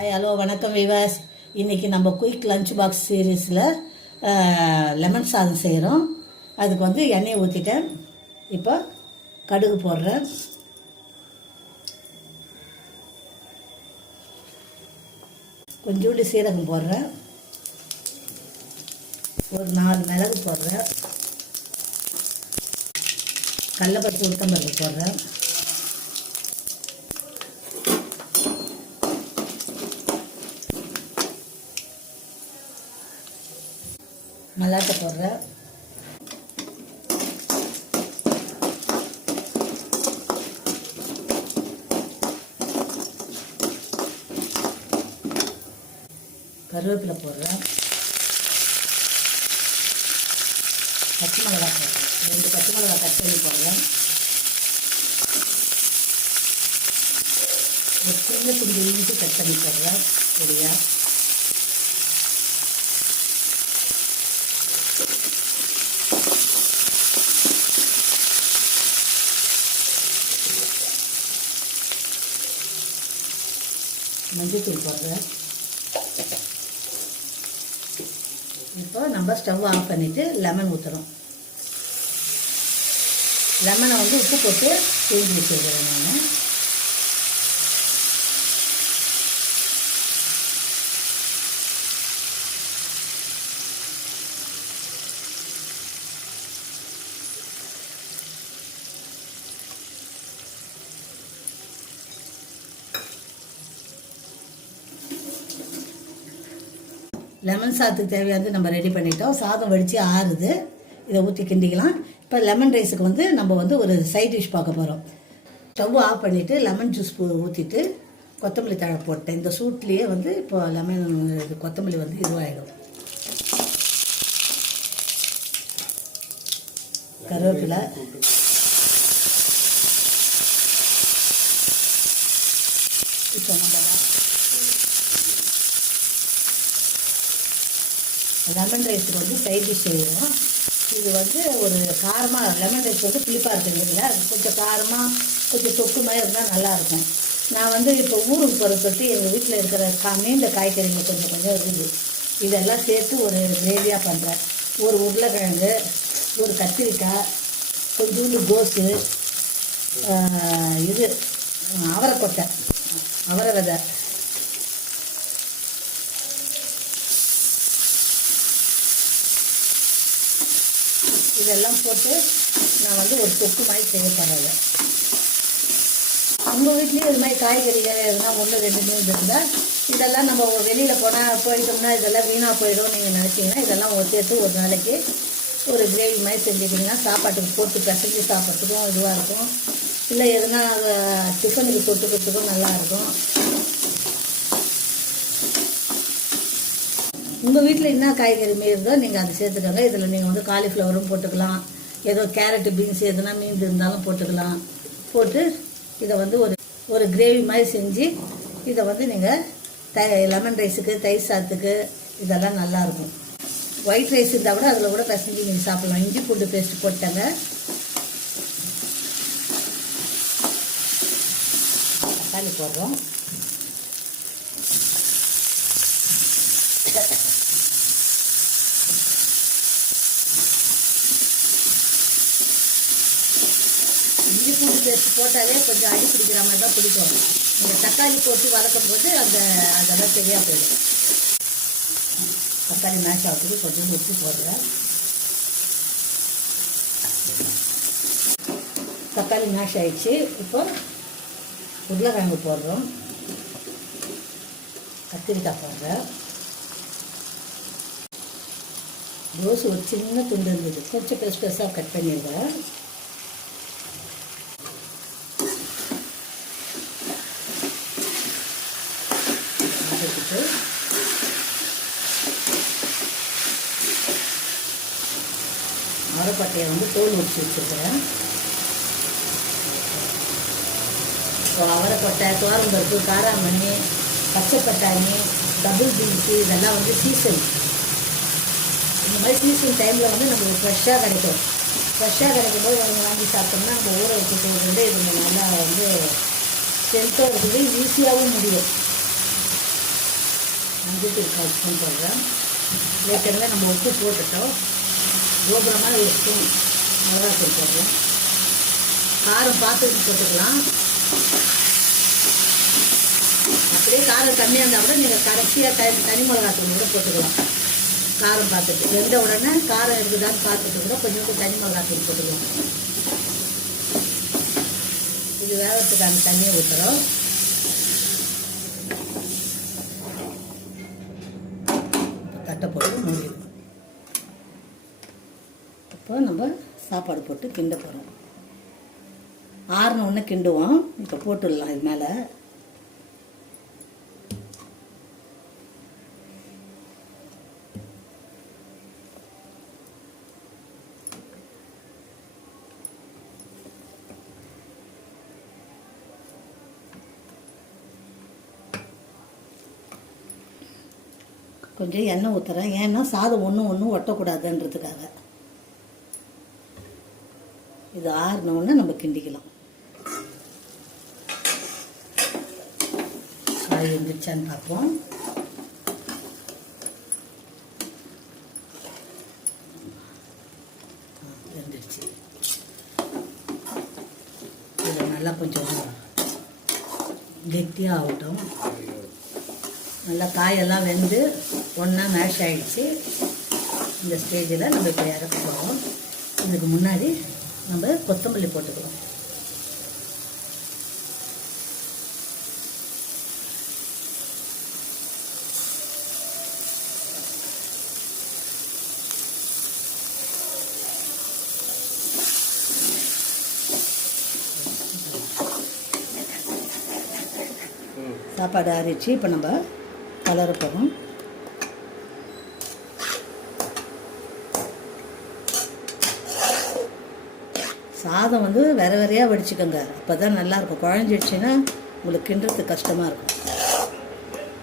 Hi hello வணக்கம் விவாஸ் இன்றைக்கி நம்ம குயிக் லஞ்ச் பாக்ஸ் சீரீஸில் லெமன் சாதம் செய்கிறோம் அதுக்கு வந்து எண்ணெயை ஊற்றிட்டேன் இப்போ கடுகு போடுறேன். கொஞ்சோண்டு சீரகம் போடுறேன். ஒரு நாலு மிளகு போடுறேன். கடலப்பருப்பு உளுத்தம்பருப்பு போடுறேன். மல்லாட்டை போடுறேன் கருவேப்பிலை போடுறேன் பச்சை மிளகா போடுறேன் ரெண்டு பச்சை மிளகா கட் பண்ணி போடுறேன் ஒரு சின்ன துண்டு இஞ்சி கட் பண்ணி போடுறேன் சரியா மஞ்சத்தூள் போடுறேன். இப்போ நம்ம ஸ்டவ் ஆஃப் பண்ணிவிட்டு லெமன் ஊற்றுறோம் லெமனை வந்து உப்பு போட்டு பிழிஞ்சு வச்சுருக்கிறேன் நான். லெமன் சாதத்துக்கு தேவையானது நம்ம ரெடி பண்ணிட்டோம். சாதம் வடித்து ஆறுது. இதை ஊற்றி கிண்டிக்கலாம். இப்போ லெமன் ரைஸுக்கு வந்து நம்ம வந்து ஒரு சைட் டிஷ் பார்க்க போகிறோம் ஸ்டவ் ஆஃப் பண்ணிவிட்டு லெமன் ஜூஸ் ஊற்றிட்டு கொத்தமல்லி தழை போட்டேன். இந்த சூட்லேயே வந்து இப்போ லெமன் இது கொத்தமல்லி வந்து இதுவாகிடும் கருவேப்பிலை. இப்போ நம்ம லெமன் ரைஸுக்கு வந்து சைட் டிஷ் செய்வோம் இது வந்து ஒரு காரமாக லெமன் ரைஸ் வந்து புளிப்பாக இருக்குது இல்லைங்களா கொஞ்சம் காரமாக கொஞ்சம் தொக்கு மாதிரி இருந்தால் நல்லாயிருக்கும். நான் வந்து இப்போ ஊருக்கு போகிறப்பட்டு எங்கள் வீட்டில் இருக்கிற கா மீந்த காய்கறிகள் கொஞ்சம் கொஞ்சம் இருக்குது. இதெல்லாம் சேர்த்து ஒரு கிரேவியாக பண்ணுறேன் ஒரு உருளைக்கிழங்கு ஒரு கத்திரிக்காய் கொஞ்சோண்டு கோஸு இது அவரைக்கொட்டை அவரை விதை. இதெல்லாம் போட்டு நான் வந்து ஒரு தொக்கு மாதிரி செய்ய போகிறேன் உங்கள் வீட்லேயும் இது மாதிரி காய்கறிகள் எதுனா ஒன்று ரெண்டு இருந்தால் இதெல்லாம் நம்ம வெளியில் போனால் போயிட்டோம்னா இதெல்லாம் வீணாக போயிடும் நீங்கள் நினச்சிங்கன்னா இதெல்லாம் ஒரு சேர்த்து ஒரு நாளைக்கு ஒரு கிரேவி மாதிரி செஞ்சுட்டிங்கன்னா சாப்பாட்டுக்கு போட்டு பிசைஞ்சு சாப்பிட்றதுக்கும் இதுவாக இருக்கும். இல்லை எதுனா டிஃபனுக்கு தொட்டுக்கிறதுக்கும் நல்லாயிருக்கும் உங்கள் வீட்டில் என்ன காய்கறி மீறுதோ நீங்கள் அதை சேர்த்துக்கோங்க. இதில் நீங்கள் வந்து காலிஃப்ளவரும் போட்டுக்கலாம். ஏதோ கேரட்டு பீன்ஸ் எதுனா மீந்து இருந்தாலும் போட்டுக்கலாம். போட்டு இதை வந்து ஒரு ஒரு கிரேவி மாதிரி செஞ்சு இதை வந்து நீங்கள் த லெமன் ரைஸுக்கு தயிர் சாத்துக்கு இதெல்லாம் நல்லாயிருக்கும். ஒயிட் ரைஸ் இருந்தால் கூட அதில் கூட பசங்க நீங்கள் சாப்பிட்லாம். இஞ்சி பூண்டு பேஸ்ட் போட்டாங்க. தக்காளி போடுறோம். இஞ்சி பேஸ்ட் போட்டாலே கொஞ்சம் அடி பிடிக்கிற மாதிரி தான் பிடிக்கும். நீங்கள் தக்காளி போட்டு வதக்கும் போது அந்த அதெல்லாம் சரியாக போயிடும். தக்காளி மேஷ் ஆகிறதுக்கு கொஞ்சம் உப்பு போடுறேன். தக்காளி மேஷ் ஆயிடுச்சு. இப்போ உருளைக்கிழங்கு போடுறோம். கத்திரிக்காய் போடுறேன். ரோஸ் ஒரு சின்ன துண்டு இருந்தது. கொஞ்சம் பெருசு பெருசாக கட் பண்ணிடுறேன். அவரைப்பட்டையை வந்து தோல் உரிச்சு வச்சுருக்கிறேன். இப்போ அவரைப்பட்டை துவரம்பருப்பு காராமண்ணி பச்சை பட்டாணி டபுள் பீன்ஸு இதெல்லாம் வந்து சீசன் இந்த மாதிரி சீசன் டைமில் வந்து நம்மளுக்கு ஃப்ரெஷ்ஷாக கிடைக்கும். ஃப்ரெஷ்ஷாக கிடைக்கும் போது நம்ம வாங்கி சாப்பிட்டோம்னா நம்ம ஊற வச்சு போகிறது இது நல்லா வந்து ஸ்ட்ரென்த்தாக இருக்குது ஈஸியாகவும் முடியும். மஞ்சள் தூள் கால் ஸ்பூன் ஏற்கனவே நம்ம உப்பு போட்டுட்டோம். கோபுரமாக ஒரு ஸ்பூன் மிளகாத்தூள் போடுறோம் காரம் பார்த்துட்டு போட்டுக்கலாம். அப்படியே காரம் கம்மியாக இருந்தால் கூட நீங்கள் கடைசியாக த தனி மிளகாத்தூள் கூட போட்டுக்கலாம். காரம் பார்த்துட்டு. வெந்த உடனே காரம் இருக்குதான்னு பார்த்துட்டு கூட கொஞ்சம் தனி மிளகாத்தூள் போட்டுக்கலாம். இது வேகத்துக்கான தண்ணியை ஊற்றுறோம் தட்டை போட்டு முடியும் இப்போ நம்ம சாப்பாடு போட்டு கிண்ட போகிறோம் ஆறின கிண்டுவோம். இப்போ போட்டுடலாம் இது மேலே. கொஞ்சம் எண்ணெய் ஊற்றுறேன் ஏன்னா சாதம் ஒன்றும் ஒன்றும் ஒட்டக்கூடாதுன்றதுக்காக. இது ஆறின நம்ம கிண்டிக்கலாம். காய் எந்திரிச்சான்னு பார்ப்போம். எந்திரிச்சு நல்லா கொஞ்சம் கெட்டியாக ஆகட்டும். நல்லா காயெல்லாம் வெந்து ஒன்றா மேஷ் ஆகிடுச்சு இந்த ஸ்டேஜில் நம்ம இப்போ இறக்க போகிறோம் இதுக்கு முன்னாடி நம்ம கொத்தமல்லி போட்டுக்கலாம். சாப்பாடு ஆறிடுச்சு இப்போ நம்ம கலர போகிறோம் சாதம் வந்து வேற வேறையாக வடிச்சுக்கோங்க. அப்போ தான் நல்லாயிருக்கும் குழஞ்சிடுச்சுன்னா உங்களுக்கு கிண்டுறது கஷ்டமாக இருக்கும்.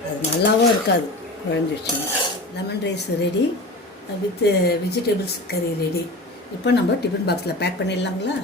அது நல்லாவும் இருக்காது குழஞ்சிடுச்சுன்னா lemon rice ready with vegetables கறி ரெடி இப்போ நம்ம டிஃபன் பாக்ஸில் பேக் பண்ணிடலாங்களா?